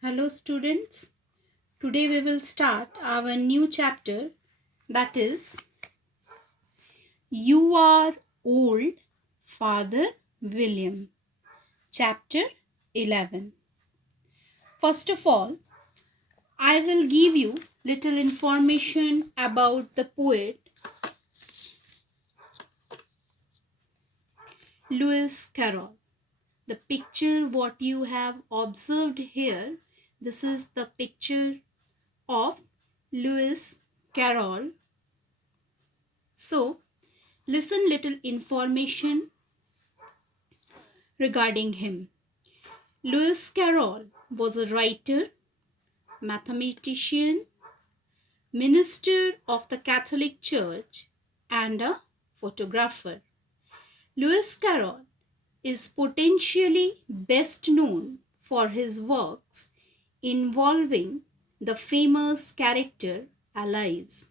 Hello, students. Today we will start our new chapter, that is You Are Old, Father William. Chapter 11. First of all, I will give you little information about the poet Lewis Carroll. The picture what you have observed here, this is the picture of Lewis Carroll. So, listen little information regarding him. Lewis Carroll was a writer, mathematician, minister of the Catholic Church, and a photographer. Lewis Carroll is potentially best known for his works involving the famous character Alice,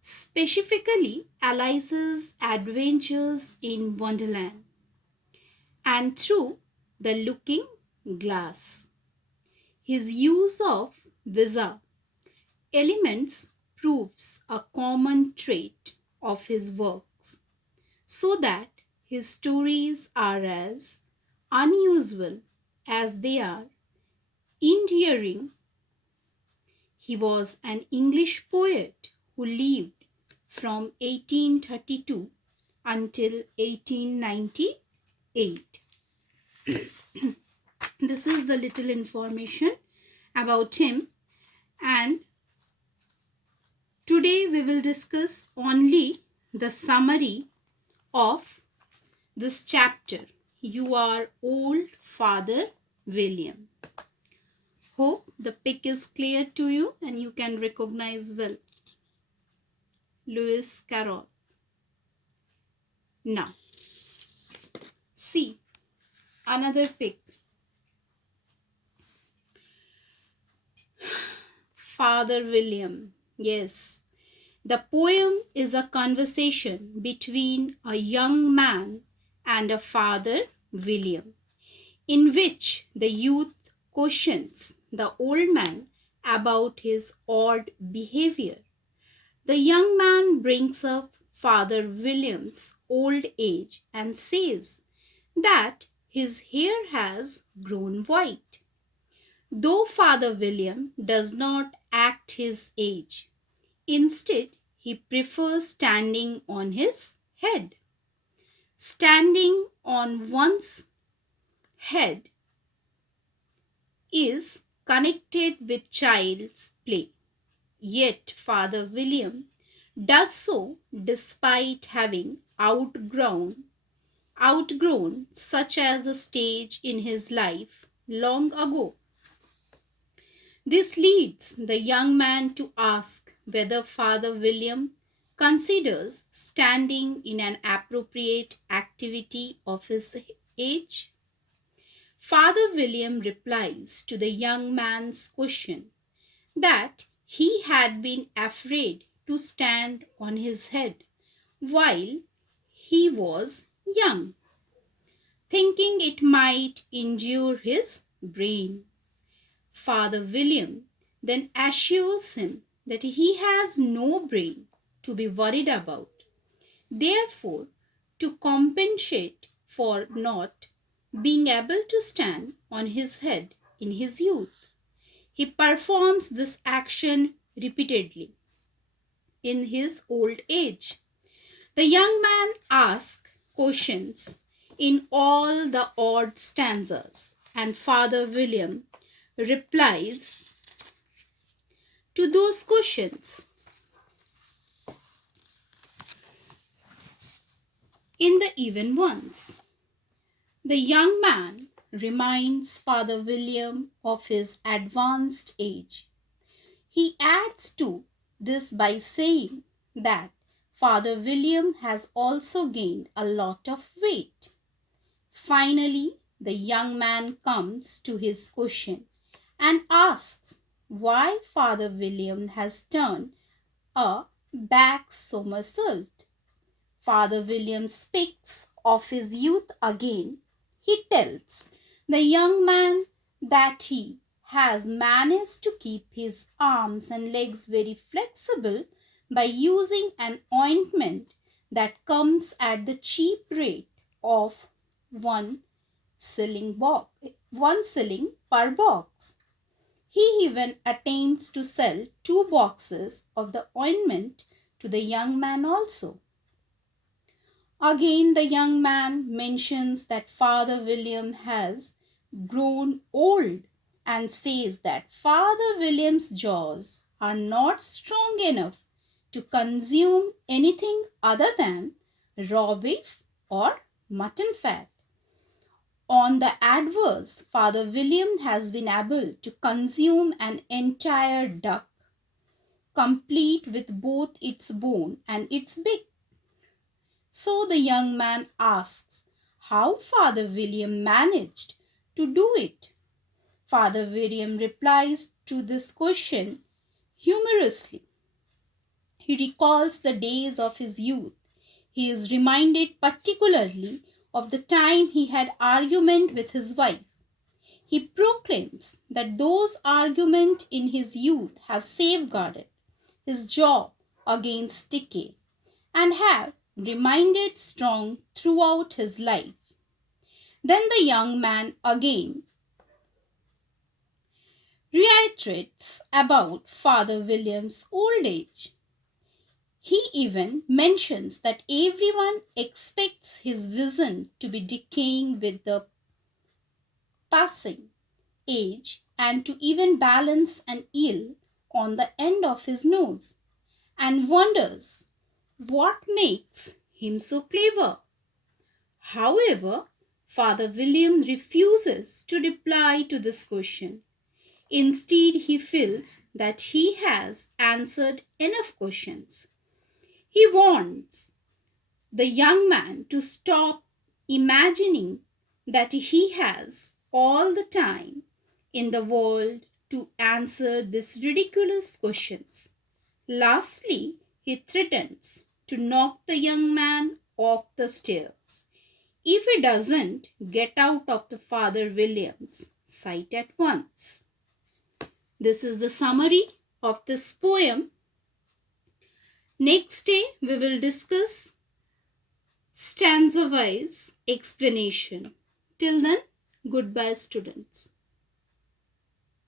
specifically Alice's adventures in Wonderland and through the looking glass. His use of visa elements proves a common trait of his works, so that his stories are as unusual as they are endearing. He was an English poet who lived from 1832 until 1898. This is the little information about him, and today we will discuss only the summary of this chapter. You Are Old, Father William. Hope the pic is clear to you and you can recognize well Lewis Carroll. Now, see another pic. Father William. Yes, the poem is a conversation between a young man and a father, William, in which the youth questions the old man about his odd behavior. The young man brings up Father William's old age and says that his hair has grown white, though Father William does not act his age. Instead, he prefers standing on his head. Standing on one's head is connected with child's play. Yet Father William does so despite having outgrown such as a stage in his life long ago. This leads the young man to ask whether Father William considers standing in an appropriate activity of his age. Father William replies to the young man's question that he had been afraid to stand on his head while he was young, thinking it might injure his brain. Father William then assures him that he has no brain to be worried about. Therefore, to compensate for not being able to stand on his head in his youth, he performs this action repeatedly in his old age. The young man asks questions in all the odd stanzas, and Father William replies to those questions in the even ones. The young man reminds Father William of his advanced age. He adds to this by saying that Father William has also gained a lot of weight. Finally, the young man comes to his question and asks why Father William has turned a back somersault. Father William speaks of his youth again. He tells the young man that he has managed to keep his arms and legs very flexible by using an ointment that comes at the cheap rate of one shilling per box. He even attempts to sell 2 boxes of the ointment to the young man also. Again, the young man mentions that Father William has grown old and says that Father William's jaws are not strong enough to consume anything other than raw beef or mutton fat. On the adverse, Father William has been able to consume an entire duck, complete with both its bone and its beak. So the young man asks how Father William managed to do it. Father William replies to this question humorously. He recalls the days of his youth. He is reminded particularly of the time he had argument with his wife. He proclaims that those arguments in his youth have safeguarded his jaw against decay and have remained strong throughout his life. Then the young man again reiterates about Father William's old age. He even mentions that everyone expects his vision to be decaying with the passing age and to even balance an eel on the end of his nose, and wonders what makes him so clever. However, Father William refuses to reply to this question. Instead, he feels that he has answered enough questions. He wants the young man to stop imagining that he has all the time in the world to answer these ridiculous questions. Lastly, he threatens to knock the young man off the stairs if he doesn't get out of the Father William's sight at once. This is the summary of this poem. Next day, we will discuss stanza-wise explanation. Till then, goodbye, students.